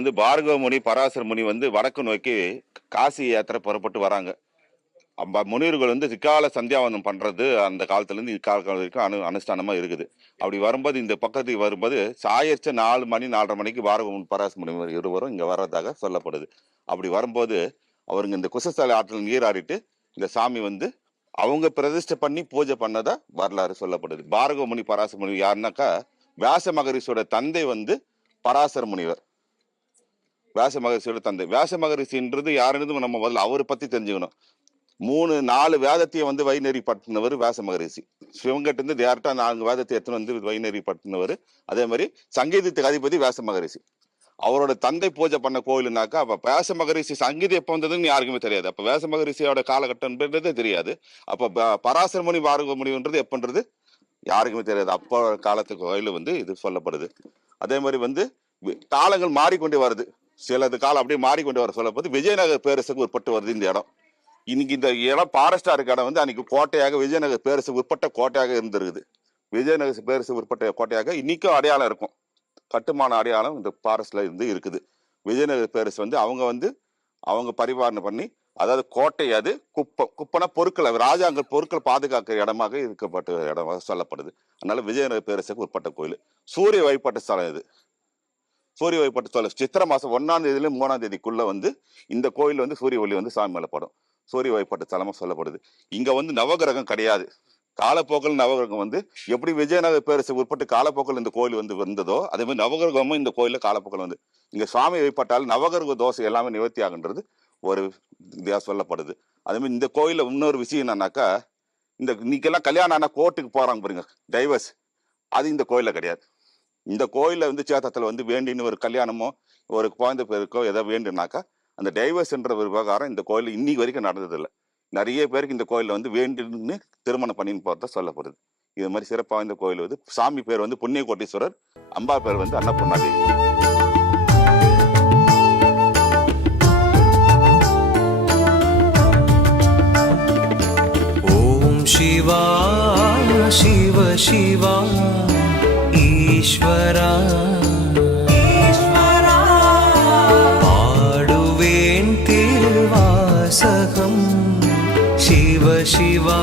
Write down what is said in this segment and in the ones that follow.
இது பார்கவ முனி பராசர முனி வடக்கு நோக்கி காசி யாத்திரை புறப்பட்டு வராங்க. முனிவர்கள் இக்கால சந்தியாவந்தம் பண்றது அந்த காலத்துலேருந்து இக்கால வரைக்கும் அனுஷ்டானமா இருக்குது. அப்படி வரும்போது இந்த பக்கத்துக்கு வரும்போது சாயர்ச்ச 4 மணி 4:30 மணிக்கு பார்கவ முனி பராசர முனிவர் இருவரும் இங்க வர்றதாக சொல்லப்படுது. அப்படி வரும்போது அவருங்க இந்த குசஸ்தல ஆற்றில் நீராடிட்டு இந்த சாமி அவங்க பிரதிஷ்டை பண்ணி பூஜை பண்ணதா வரலாறு சொல்லப்படுது. பார்கவ முனி பராசர முனிவர் யாருன்னாக்கா வியாச மகரிஷியோட தந்தை பராசர முனிவர். வியாச மகரிஷியோட தந்தை. வியாச மகரிஷின்றது யாருன்னு நம்ம முதல்ல அவரை பத்தி தெரிஞ்சுக்கணும். 3-4 வேதத்தையும் வைநெறிப்படுத்தினவர் வியாச மகரிஷி. சிவங்கட்டு இருந்து டேரக்டா 4 வேதத்தை எடுத்துன்னு வைநெறிப்படுத்தினவர். அதே மாதிரி சங்கீதத்துக்கு அதிபதி வியாச மகரிஷி. அவரோட தந்தை பூஜை பண்ண கோயிலுனாக்கா அப்ப வியாச மகரிஷி சங்கீதம் எப்ப வந்ததுன்னு யாருக்குமே தெரியாது. அப்ப வியாச மகரிஷியோட காலகட்டம்ன்றதே தெரியாது. அப்ப பராசர முனி பார்கவ முனின்றது எப்பன்றது யாருக்குமே தெரியாது. அப்போ காலத்து கோயில் இது சொல்லப்படுது. அதே மாதிரி காலங்கள் மாறிக்கொண்டே வருது. சிலது காலம் அப்படியே மாறிக்கொண்டே வர சொல்லப்படுது. விஜயநகர் பேரரசுக்கு உட்பட்டு வருது இந்த இடம். இன்னைக்கு இந்த இடம் ஃபாரஸ்டா இருக்க இடம் அன்னைக்கு கோட்டையாக விஜயநகர் பேரரசுக்கு உட்பட்ட கோட்டையாக இருந்திருக்குது. விஜயநகர் பேரரசுக்கு உட்பட்ட கோட்டையாக இன்னைக்கும் அடையாளம் இருக்கும். கட்டுமான அடையாளம் இந்த ஃபாரஸ்ட்ல இருக்குது. விஜயநகர பேரரசு அவங்க பரிபாலனை பண்ணி, அதாவது கோட்டை அது குப்பனா பொருட்கள் ராஜாங்க பொருட்கள் பாதுகாக்கிற இடமாக இருக்கப்பட்ட இடமாக சொல்லப்படுது. அதனால விஜயநகர பேரரசுக்கு உட்பட்ட கோயில். சூரிய வழிபாட்டு ஸ்தலம் இது. சூரிய வழிபாட்டு ஸ்தலம் சித்திரை மாசம் 1ஆம் தேதியில 3ஆம் தேதிக்குள்ள இந்த கோயில் சூரிய ஒளி சாமி மேல படும். சூரிய வழிபாட்டு ஸ்தலமா சொல்லப்படுது. இங்க நவகிரகம் கிடையாது. காலப்போக்கில் நவகிரகம் எப்படி விஜயநகர பேரரசு உட்பட்டு காலப்போக்கில் இந்த கோயில் வந்ததோ அதே மாதிரி நவகிரகமும் இந்த கோயில காலப்போக்கில் இங்க சுவாமி வழிபட்டால் நவகிரக தோசை எல்லாமே நிவர்த்தி ஆகுன்றது ஒரு இதாக சொல்லப்படுது. அதே மாதிரி இந்த கோயில இன்னொரு விஷயம் என்னன்னாக்கா, இந்த இன்னைக்கெல்லாம் கல்யாணம் ஆனா கோர்ட்டுக்கு போறாங்க பாருங்க, டைவர்ஸ், அது இந்த கோயில கிடையாது. இந்த கோயில சேத்தத்துல வேண்டின்னு ஒரு கல்யாணமோ ஒரு குழந்தை பேருக்கோ ஏதோ வேண்டுனாக்கா அந்த டைவர்ஸ் என்ற ஒரு விவகாரம் இந்த கோயில இன்னைக்கு வரைக்கும் நடந்ததில்லை. நிறைய பேருக்கு இந்த கோயில வேண்டுன்னு திருமணம் பண்ணின்னு போறதா சொல்லப்படுது. இது மாதிரி சிறப்பா இந்த கோயில் சாமி பேர் புண்ணிய கோட்டீஸ்வரர், அம்பா பேர் அன்னபூர்ணாதேவி. ஓம் சிவா சிவ சிவா ஈஸ்வரா பாடுவேன் திருவாசகம் சிவ சிவா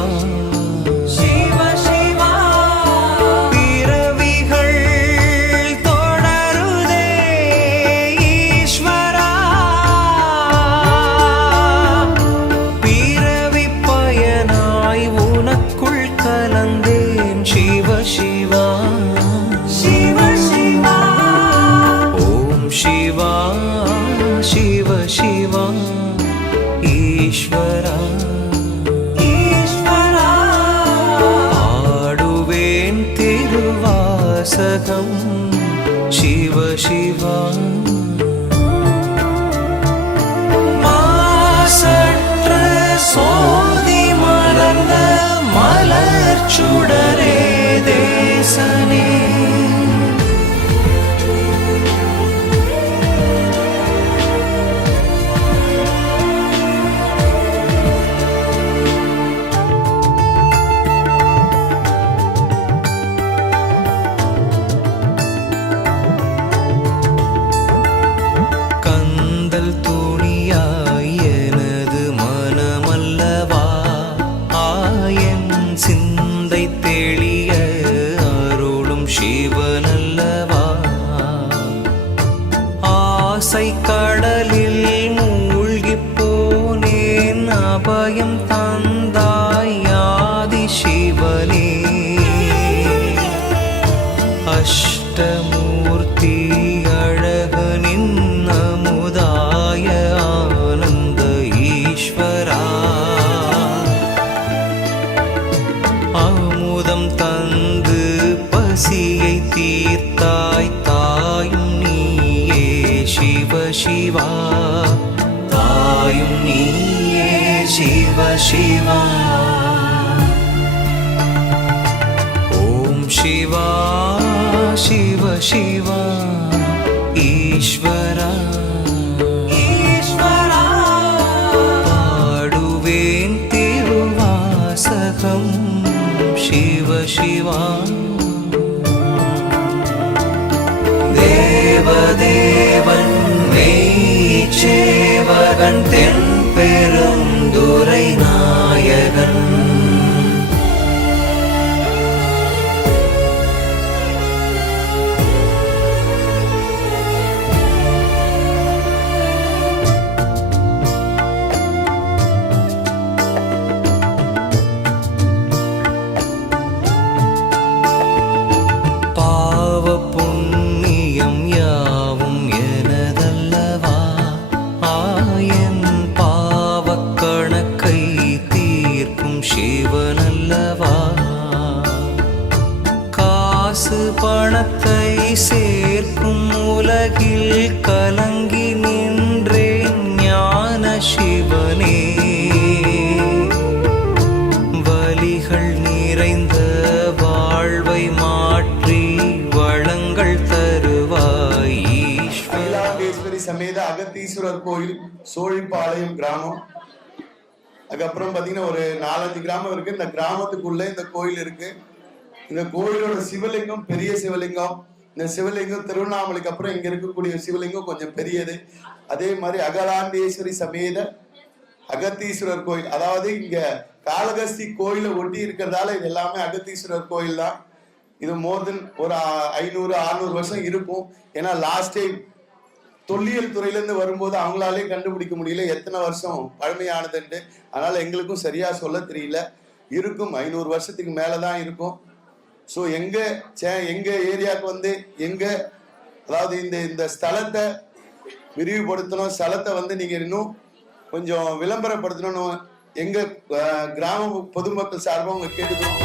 சிவ சிவா பிறவிகள் தொடருதே ஈஸ்வரா பிறவி பயனாய் உனக்குள் கலந்தேன் சிவ சிவா சிவ சிவா ஓம் சிவா சிவ சிவா ஈஸ்வரா வாசகம் சிவ சிவா மாசற்ற சோதி மலர்ந்த மலர் சுடரே தேசனே கடலில் மூழ்கி போனேன் அபயம் தந்தாய் ஆதி சிவனே அஷ்டமூர்த்தி அழகனின் அமுதாய ஆனந்த ஈஸ்வரா அமுதம் தந்து பசியை தீர்த்தாய் தாயும் சிவ சிவா தாயும் நீயே சிவ சிவா ஓம் சிவா சிவ சிவா ஈஸ்வரா ஈஸ்வரா பாடுவேன் திருவாசகம் சிவ சிவா தேவதேவன் பணத்தை சேர்க்கும் உலகில் கலங்கி நின்றேன் ஞான சிவனே. வலிகள் நிறைந்த வாழ்வை மாற்றி வளங்கள் தருவாய் ஈஸ்வரா. அகிலாண்டேஸ்வரி சமேத அகத்தீஸ்வரர் கோயில், சோழிப்பாளையம் கிராமம். அதுக்கப்புறம் பார்த்தீங்கன்னா ஒரு 4-5 கிராமம் இருக்கு. இந்த கிராமத்துக்குள்ள இந்த கோயில் இருக்கு. இந்த கோயிலோட சிவலிங்கம் பெரிய சிவலிங்கம். இந்த சிவலிங்கம் திருவண்ணாமலைக்கு அப்புறம் இங்க இருக்கக்கூடிய சிவலிங்கம் கொஞ்சம் பெரியது. அதே மாதிரி அகலாண்டேஸ்வரி சமேத அகத்தீஸ்வரர் கோயில், அதாவது இங்க காளகஸ்தி கோயிலை ஒட்டி இருக்கிறதால இது எல்லாமே அகத்தீஸ்வரர் கோயில் தான். இது மோர் தென் ஒரு 500-600 வருஷம் இருக்கும். ஏன்னா லாஸ்ட் டைம் தொல்லியல் துறையில இருந்து வரும்போது அவங்களாலே கண்டுபிடிக்க முடியல எத்தனை வருஷம் பழமையானதுன்ட்டு. அதனால எங்களுக்கும் சரியா சொல்ல தெரியல. இருக்கும் 500 வருஷத்துக்கு மேலதான் இருக்கும். ஸோ எங்க ஏரியாவுக்கு வந்து அதாவது இந்த ஸ்தலத்தை விரிவுபடுத்தணும், ஸ்தலத்தை வந்து நீங்க இன்னும் கொஞ்சம் விளம்பரப்படுத்தணும் எங்க கிராம பொதுமக்கள் சார்பாக உங்க கேட்டுக்கிறோம்.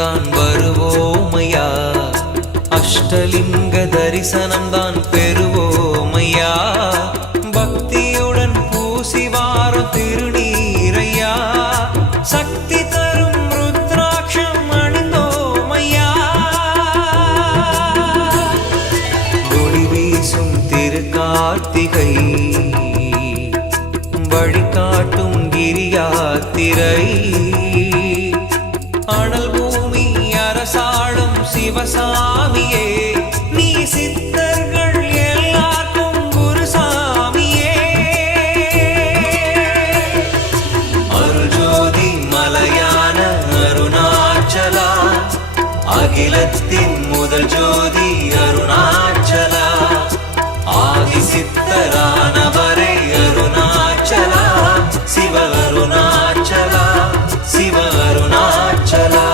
தான் வருவோமையா, அஷ்டலிங்க தரிசனம் தான் பெறுவோமையா. பக்தியுடன் பூசி வாரம் திருநீரையா, சக்தி தரும் ருத்ராட்சம் அணிந்தோமையா. ஒளி வீசும் திருக்கார்த்திகை, வழிகாட்டும் கிரியாத்திரை, அனல் பூமி அரசாளும் சிவசாமியே, நீ சித்தர்கள் எல்லாருக்கும் குருசாமியே. அருள்ஜோதி மலையான அருணாச்சலா, அகிலத்தின் முதல் ஜோதி அருணாச்சலா, ஆதி சித்தரானவரே அருணாச்சலா, சிவ அருணாச்சலா, சிவ அருணாச்சலா.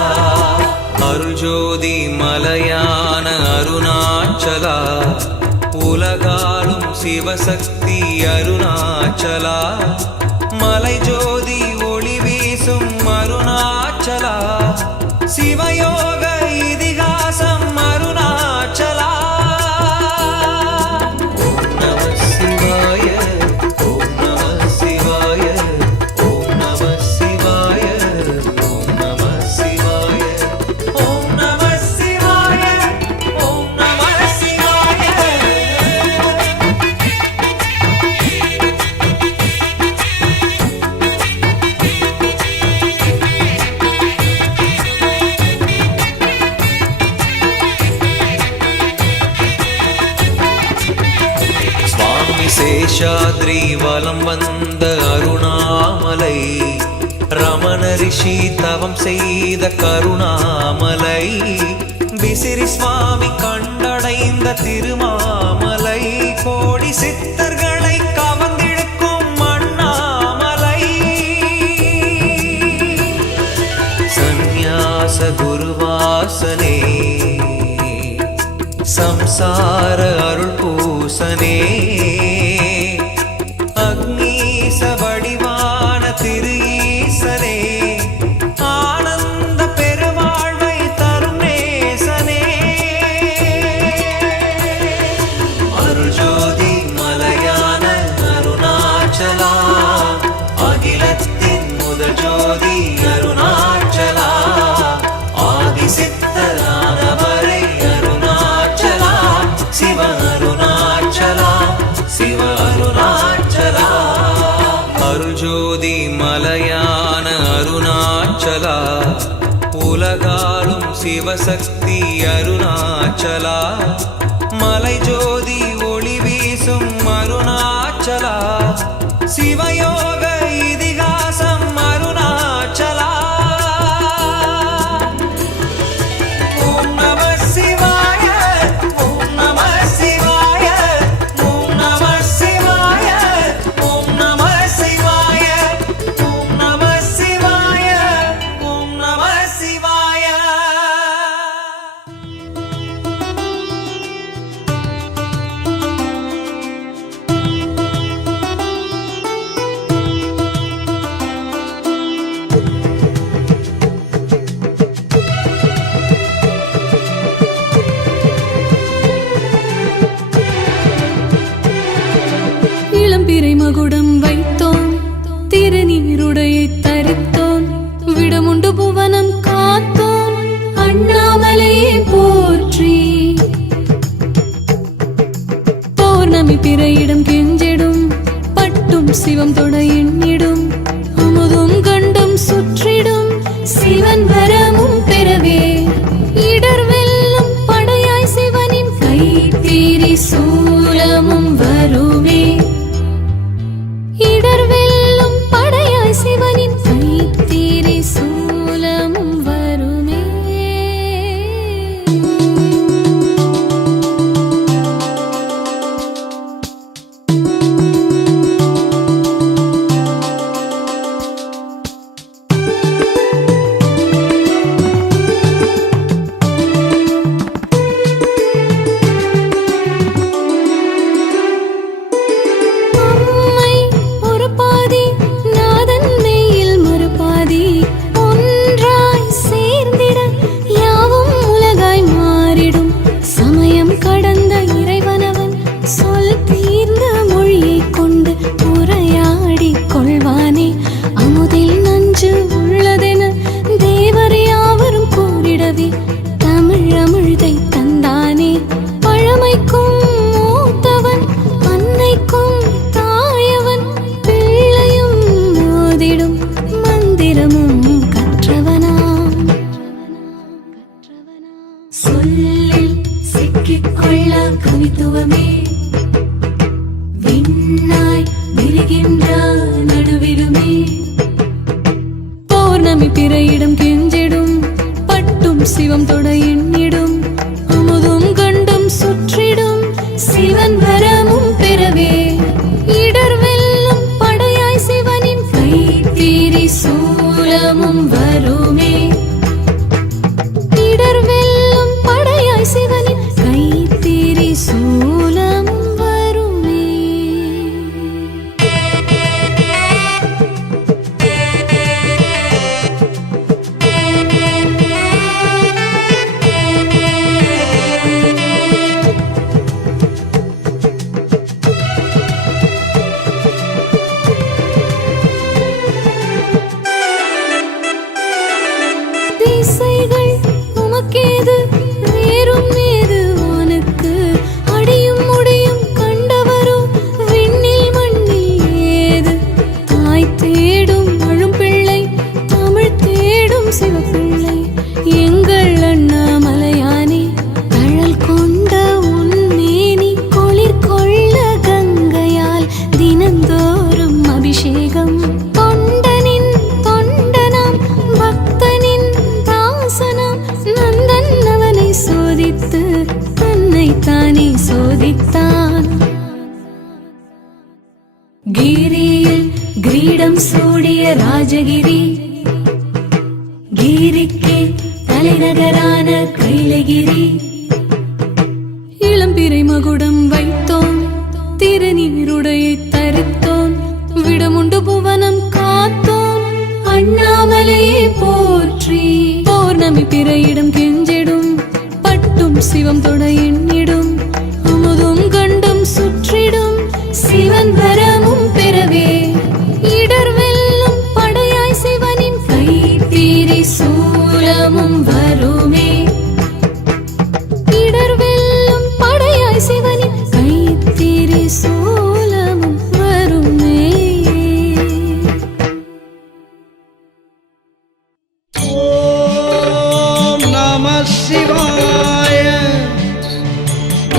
அருள்ஜோதி மலையான அருணாச்சலா, உலகாலும் சிவசக்தி அருணாச்சலா, மலை ஜோதி ஒளி வீசும் அருணாச்சலா, சிவயோக இதிகாசம் அருணாச்சலா. ஓம் நம சிவாய, ஓம் நம சிவாய, ஓம் நம சிவாய, ஓம் நம சிவாய, ஓம் நம சிவாய, ஓம் நம சிவாய. சுவாமி சேஷாத்ரி வலம் வந்த அருணாமலை, ரமண ரிஷி தவம் செய்த கருணாமலை, விசிறி சுவாமி கண்டடைந்த திருமாமலை, கோடி சித்தர்களை கவர்ந்திழுக்கும் அண்ணாமலை. சந்நியாச குருவாசனே, சம்சார அருள் பூசனே, அக்னீச வடிவான திரு ஈசனே, ஆனந்த பெருவாழ்வை தரும் நேசனே. அருள்ஜோதி மலையான அருணாச்சலா, அகிலத்தின் முதல் ஜோதி அருணாச்சலா, ஆதி சித்தரானவரே அருணாச்சலா, சிவ அருணாச்சலா, சிவ அருணாச்சலா. அருள்ஜோதி மலையான அருணாச்சலா, உலகாலும் சிவசக்தி அருணாச்சலா, மலை ஜோதி ஒளி வீசும் அருணாச்சலா, சிவயோக இதிகாசம் அருணாச்சலா. ஓம் நம சிவாய, ஓம் நம சிவாய, ஓம் நம சிவாய, ஓம் நம சிவாய. அண்ணாமலையே போற்றி. பௌர்ணமி பிறையிடம் கெஞ்சிடும் பட்டும் சிவம் தொட எண்ணிடும் அமுதும் கண்டும் சுற்றிடும் சிவன் வரமும் பெறவே இடர் வெல்லும் படையாய் சிவனின் கை தீரி சூலமும் வருமே. இடர் வெல்லும் படையாய் சிவனின் கை தீரி சூலமும் வருமே. அம்மை ஒரு பாதி நாதன் மெய்யில் மறுபாதி ஒன்றாய் சேர்ந்திட யாவும் உலகாய் மாறிடும். சமயம் கடந்த இறைவனவன் சொல் தீர்ந்த மொழியை கொண்டு உரையாடி கொள்வானே. அமுதில் நஞ்சு உள்ளதென தேவர் யாவரும் கூறிடவே தமிழ் அமிழ்தை தந்தானே. பழமைக்கும் மூத்தவன் அன்னைக்கும் தாயவன் பிள்ளையும் மோதிடும் மந்திரமும் கற்றவனாம். சொல்லில் சிக்கிக்கொள்ள கவித்துவமே விண்ணாய் விரிகின்ற நடுவிலுமே. பௌர்ணமி பிறையிடம் கெஞ்சிடும் பட்டும் சிவம் தொட எண்ணிடும் அமுதும் கண்டும் சுற்றிடும் சிவன் வரமும் பெறவே இடர் வெல்லும் படையாய் சிவனின் கை தீரி சூலமும் வருமே. இடர் வெல்லும் படையாய் சிவனின் கை தீரி சூலமும் வருமே. திசைகள் உமக்கேது வேறும் ஏது வானுக்கு அடியும் முடியும் கண்டவரோ விண்ணில் மண்ணில் ஏது. தாய் தேடும் அழும் பிள்ளை தமிழ் தேடும் சிவப்பிள்ளை எங்கள் அண்ணாமலையானே. தழல் கொண்ட உன்மேனி குளிர் கொள்ள கங்கையால் தினந்தோறும் அபிஷேகம். தொண்டனின் தொண்டனாம் பக்தனின் தாசனாம் நந்தன் அவனை சோதித்து தன்னை தானே சோதித்தான். கிரியில் கிரீடம் சூடிய ராஜகிரி கிரிக்கே தலைநகரான கைலகிரி. இளம்பிறை மகுடம் வைத்தோம் திருநீருடையை தரித்தோம் விடமுண்டு புவனம் காத்தோம் அண்ணாமலையே போற்றி. பௌர்ணமி பிறையிடம் கெஞ்சிடும் பட்டும் சிவம் தொட எண்ணிடும் அமுதும் கண்டும் சுற்றிடும் சிவன் வரமும் பெறவே இடர் வெல்லும் படையாய் சிவனின் கை தீரி சூலமும் வருமே. இடர் வெல்லும் படையாய் சிவனின் கை தீரி சூலமும் வருமே. ஓம் நம சிவாய.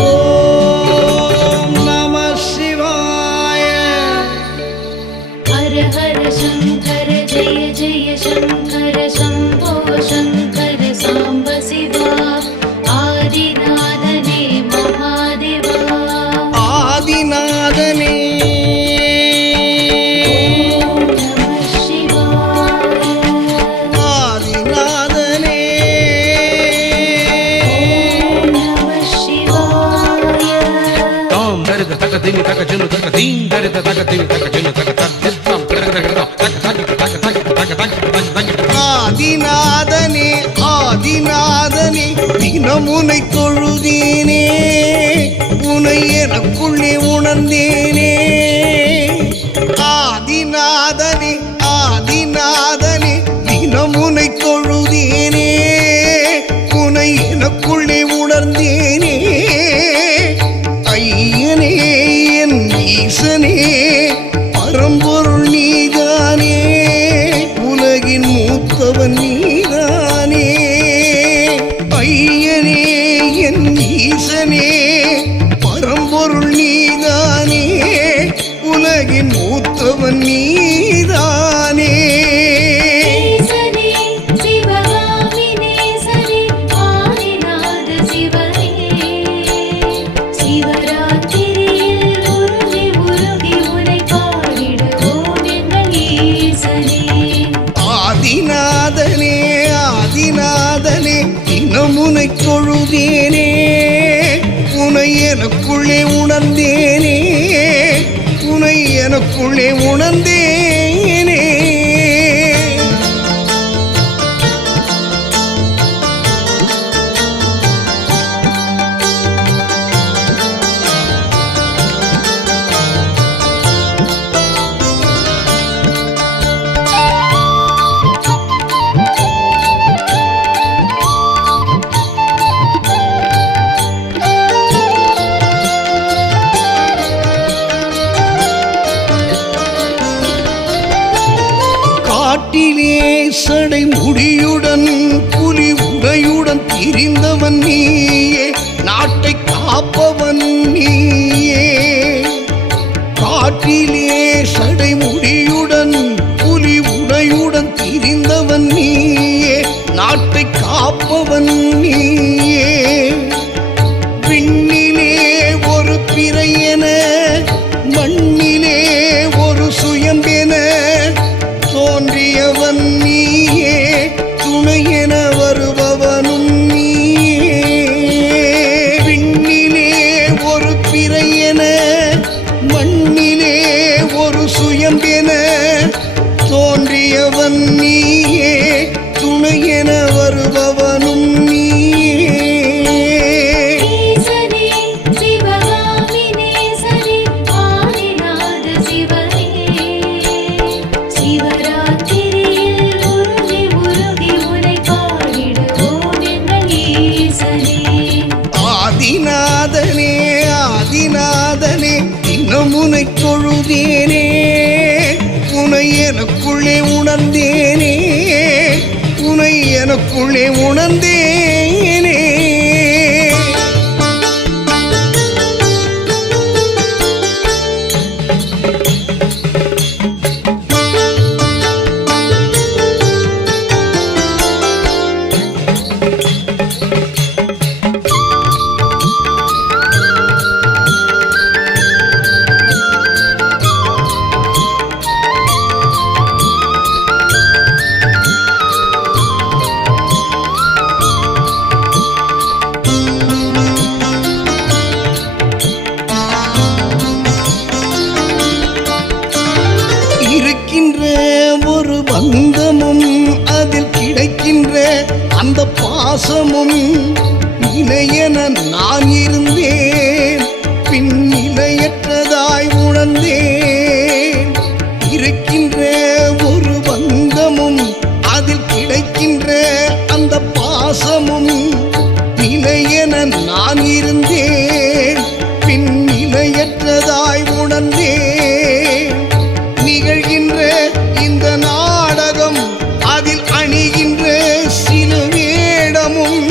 ஓம் நம சிவாய. ஹர ஹர சங்கர ஜெய ஜெய சங்கர சம்போ சங்கர சாம்ப சிவா ஆதிநாதனே மகாதேவா. ஆதிநாதனே ஓம் நம சிவாய. ஆதிநாதனே ஓம் நம சிவாய. Tom, dari da taka dini taka junu taka din, dari da taka dini taka junu taka tak dis tam taka taka taka taka taka taka taka taka taka. ஆதிநாதனே ஆதிநாதனே தினம் உனை தொழுதேனே உனை எனக்குள்ளே உணர்ந்தேனே. ஆதிநாதனே ஆதிநாதனே தினம் உனை தொழுதேனே மூத்தவன் நீதானே. ஐயனே என் ஈசனே பரம்பொருள் நீதானே, உலகின் மூத்தவன் நீதானே. ஈசனே சிவகாமி நேசனே ஆதிநாத சிவனே, சிவராத்திரியில் உருகி உருகி உனை பாடிடுவோம் எங்கள் ஈசனே. ஆதிநாதனே ஆதிநாதனே தினம் உனை தொழுதேனே, உனை எனக்குள்ளே உணர்ந்தேனே, உனை எனக்குள்ளே உணர்ந்தேனே. காட்டிலே சடை முடியுடன் புலி உடையுடன் திரிந்தவன் நீயே, நாட்டை காப்பவன் நீயே. காட்டிலே சடை முடியுடன் புலி உடையுடன் திரிந்தவன் நீயே, நாட்டை காப்பவன் நீயே. விண்ணிலே ஒரு பிறையென மண்ணிலே ஒரு சுயம்பென தோன்றியவன் நீயே, துணையென வருபவனும் நீயே. விண்ணிலே ஒரு பிறையென மண்ணிலே ஒரு சுயம்பென தோன்றியவன் நீயே, துணையென வருபவனும் நீயே. ஈசனே சிவகாமி நேசனே ஆதிநாத சிவனே, சிவராத்திரியில் உருகி உருகி உனை பாடிடுவோம் எங்கள் ஈசனே. ஆதிநாதனே ஆதிநாதனே தினம் உனை தொழுதேனே, உனை எனக்குள்ளே உணர்ந்தேனே, உனை எனக்குள்ளே உணர்ந்தேனே. இருக்கின்ற ஒரு பந்தமும் அதில் கிடைக்கின்ற அந்த பாசமும் நிலையென நான் இருந்தேன், பின் நிலையற்றதாய் உணர்ந்தேன். இருக்கின்ற ஒரு பந்தமும் அதில் கிடைக்கின்ற அந்த பாசமும் நிலையென நான் இருந்தேன், பின் நிலையற்றதாய் உணர்ந்தேன். நிகழ்கின்ற இந்த நாடகம் அதில் அணிகின்ற சில வேடமும்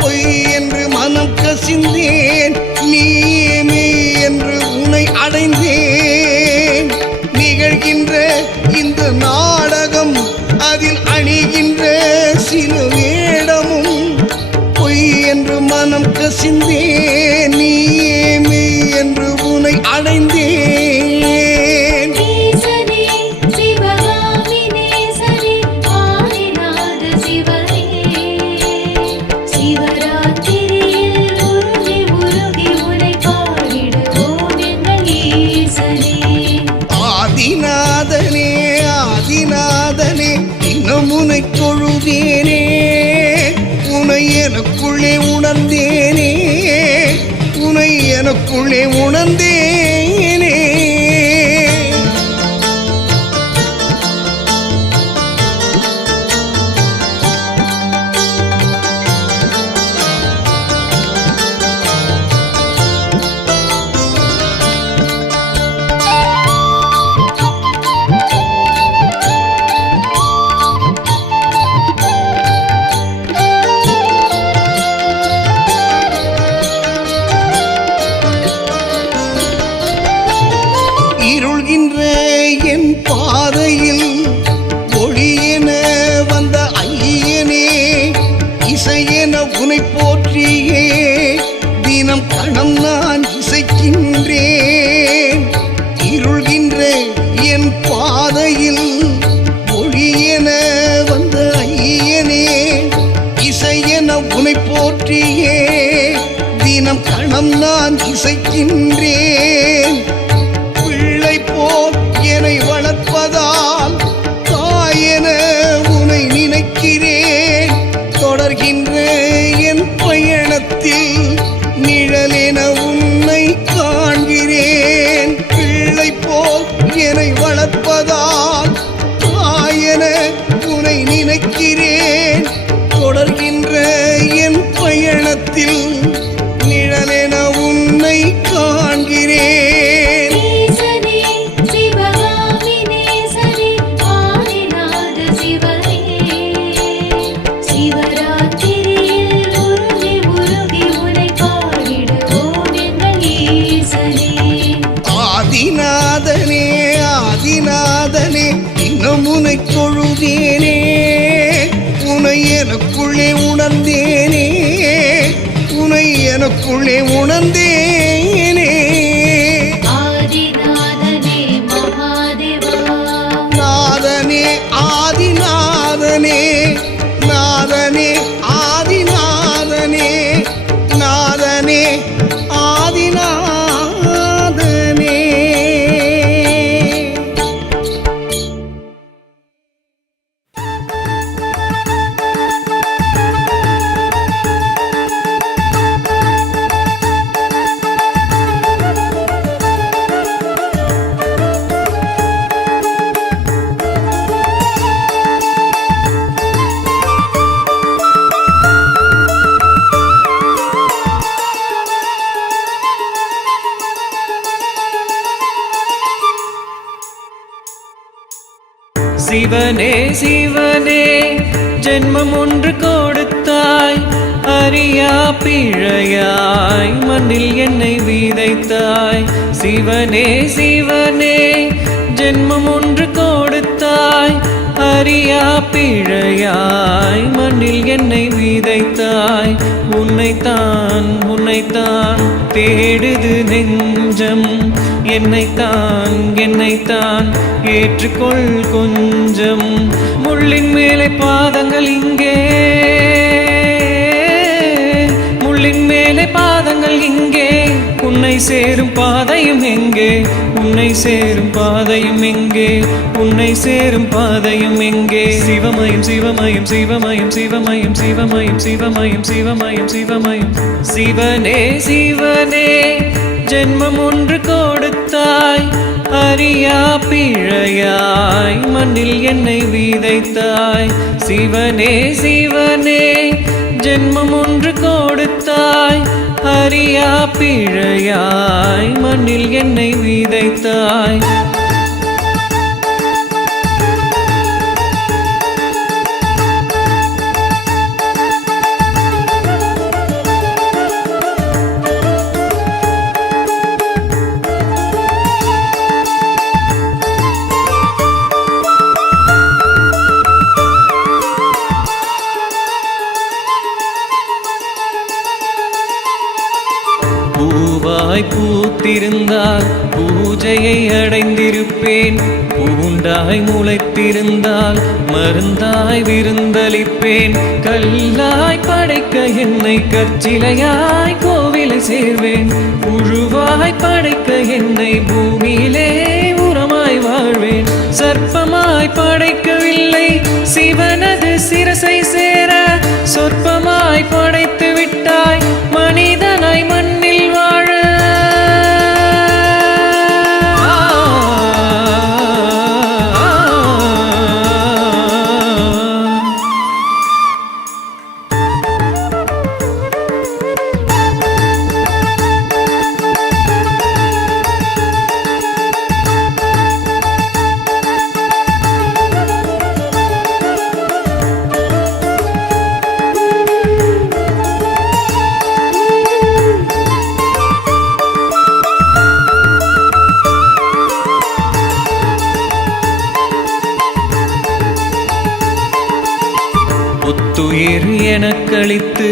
பொய் என்று மனம் கசிந்தேன், நீமே என்று உன்னை அடைந்தேன். நிகழ்கின்ற இந்த நாடகம் அதில் அணிகின்ற சில வேடமும் பொய் என்று மனம் கசிந்தேன், நீமே என்று உன்னை அடைந்தேன். ஈசனே சிவகாமி நேசனே ஆதிநாத சிவனே, சிவராத்திரியில் உருகி உருகி உனை பாடிடுவோம் எங்கள் ஈசனே. ஆதிநாதனே ஆதிநாதனே தினம் உனை தொழுதேனே, உனை எனக்குள்ளே உணர்ந்தேனே, உனை எனக்குள்ளே உணர்ந்தேனே. உனை போற்றியே தினம் கணம் நான் இசைக்கின்றேன். இருள்கின்ற என் பாதையில் ஒளியென வந்த ஐயனே, இசையென உனை போற்றியே தினம் கணம் நான் இசைக்கின்றேன். பிள்ளை போல் என்னை வளர்ப்பதால் தாயென உனை நினைக்கிறேன். தொடர்கின்ற என் பயணத்தில் நிழலென உன்னை காண்கிறேன். பிள்ளை போல் என்னை வளர்ப்பதால் தாயென உனை நினைக்கிறேன். தொடர்கின்ற என் பயணத்தில் நிழலென உன்னை காண்கிறேன். ஈசனே சிவகாமி நேசனே ஆதிநாத சிவனே, சிவராத்திரியில் உருகி உருகி உனை பாடிடுவோம் எங்கள் ஈசனே. ஆதிநாதனே ஆதிநாதனே இன்னும் உனை தொழுதேனே, உனை எனக்குள்ளே உணர்ந்தேனே, உனை எனக்குள்ளே உணர்ந்தேனே. ஆதிநாதனே மகாதேவா, நாதனே ஆதிநாதனே, நாதனே ஆதிநாதனே, நாதனே ஆதிநாதனே. சிவனே சிவனே ஜென்மம் ஒன்று கொடுத்தாய், அறியா பிழையாய் மண்ணில் என்னை விதைத்தாய். சிவனே சிவனே ஜென்மம் ஒன்று கொடுத்தாய், அறியா பிழையாய் மண்ணில் என்னை விதைத்தாய். உன்னைத்தான் உன்னைத்தான் தேடுது நெஞ்சம், என்னைத்தான் ஏற்றுக்கொள் கொஞ்சம். முள்ளின் மேலே பாதங்கள் இங்கே, முள்ளின் மேலே பாதங்கள் இங்கே. உன்னை சேரும் பாதையும் எங்கே, உன்னை சேரும் பாதையும் எங்கே, உன்னை சேரும் பாதையும் எங்கே. சிவமயம் சிவமயம் சிவமயம் சிவமயம் சிவமயம் சிவமயம் சிவமயம் சிவமயம். சிவனே சிவனே ஜென்மம் ஒன்று கொடுத்தாய், அறியா பிழையாய் மண்ணில் என்னை விதைத்தாய். சிவனே சிவனே ஜென்மம் ஒன்று கொடுத்தாய், அறியா பிழையாய் மண்ணில் என்னை விதைத்தாய். பூவாய் பூத்திருந்தால் பூஜையை அடைந்திருப்பேன். பூண்டாய் முளைத்திருந்தால் மருந்தாய் விருந்தளிப்பேன். கல்லாய் படைக்க என்னை கற்சிலையாய் கோவிலை சேர்வேன். புழுவாய் படைக்க என்னை பூமியிலே உரமாய் வாழ்வேன். சர்ப்பமாய் படைக்கவில்லை சிவனது சிரசை சேர, சொற்பமாய் படைத்து விட்டாய் மனிதனாய் மண்ணில் வாழ. புத்துயிர் எனக்களித்து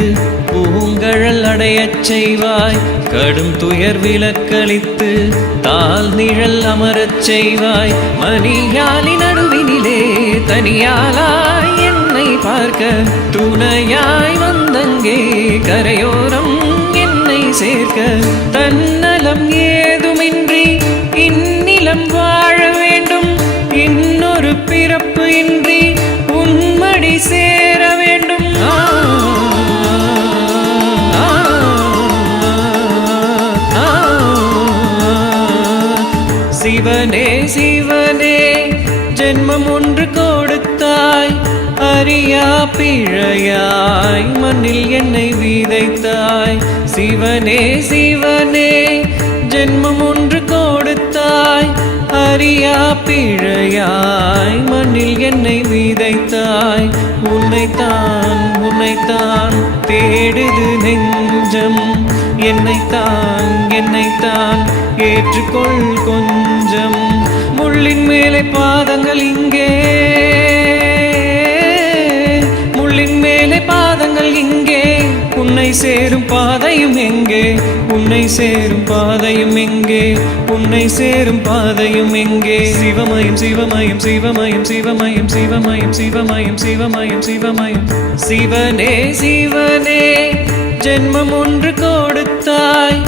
பூங்கழல் அடையச் செய்வாய், கடும் துயர் விலக்களித்து தாழ் நிழல் அமரச் செய்வாய். மணியாலி நடுவினிலே தனியாளாய் என்னை பார்க்க துணையாய் வந்தங்கே கரையோரம் என்னை சேர்க்க. தன்னலம் ஏதுமின்றி இந்நிலம் வாழ வேண்டும், இன்னொரு பிறப்பு இன்றி உன்மடி சேர வேண்டும். சிவனே சிவனே ஜென்மம் ஒன்று கொடுத்தாய், அறியா பிழையாய் மண்ணில் என்னை விதைத்தாய். சிவனே சிவனே ஜென்மம் ஒன்று கொடுத்தாய், அறியா பிழையாய் மண்ணில் என்னை விதைத்தாய். உன்னைத்தான் உன்னைத்தான் தேடுது நெஞ்சம், என்னைத்தான் என்னைத்தான் ஏற்றுக்கொள் கொஞ்சம். முள்ளின் மேலே பாதங்கள் இங்கே, முள்ளின் மேலே பாதங்கள் இங்கே, உன்னை சேரும் பாதையும் எங்கே, உன்னை சேரும் பாதையும் எங்கே, உன்னை சேரும் பாதையும் எங்கே. சிவமயம் சிவமயம் சிவமயம் சிவமயம் சிவமயம் சிவமயம் சிவமயம் சிவமயம். சிவனே சிவனே ஜென்மம் ஒன்று கொடுத்தாய்,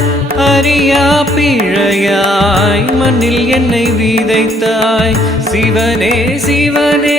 அறியா பிழையாய் மண்ணில் என்னை விதைத்தாய். சிவனே சிவனே